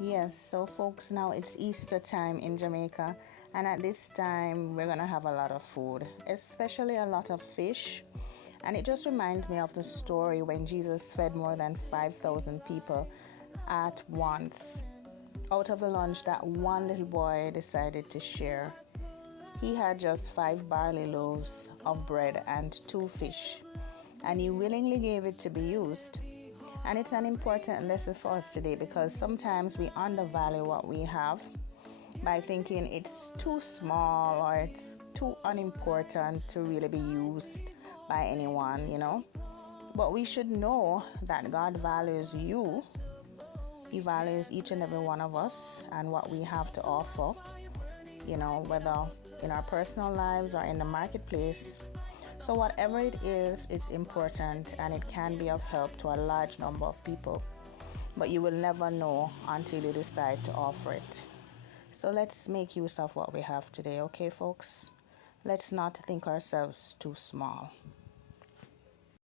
Yes, so folks, now it's Easter time in Jamaica, and at this time we're gonna have a lot of food, especially a lot of fish. And it just reminds me of the story when Jesus fed more than 5,000 people at once. Out of the lunch that one little boy decided to share, he had just 5 barley loaves of bread and 2 fish, and he willingly gave it to be used. And it's an important lesson for us today because sometimes we undervalue what we have by thinking it's too small or it's too unimportant to really be used by anyone. But we should know that God values you. He values each and every one of us and what we have to offer, whether in our personal lives or in the marketplace. So whatever it is, it's important and it can be of help to a large number of people. But you will never know until you decide to offer it. So let's make use of what we have today, okay, folks? Let's not think ourselves too small.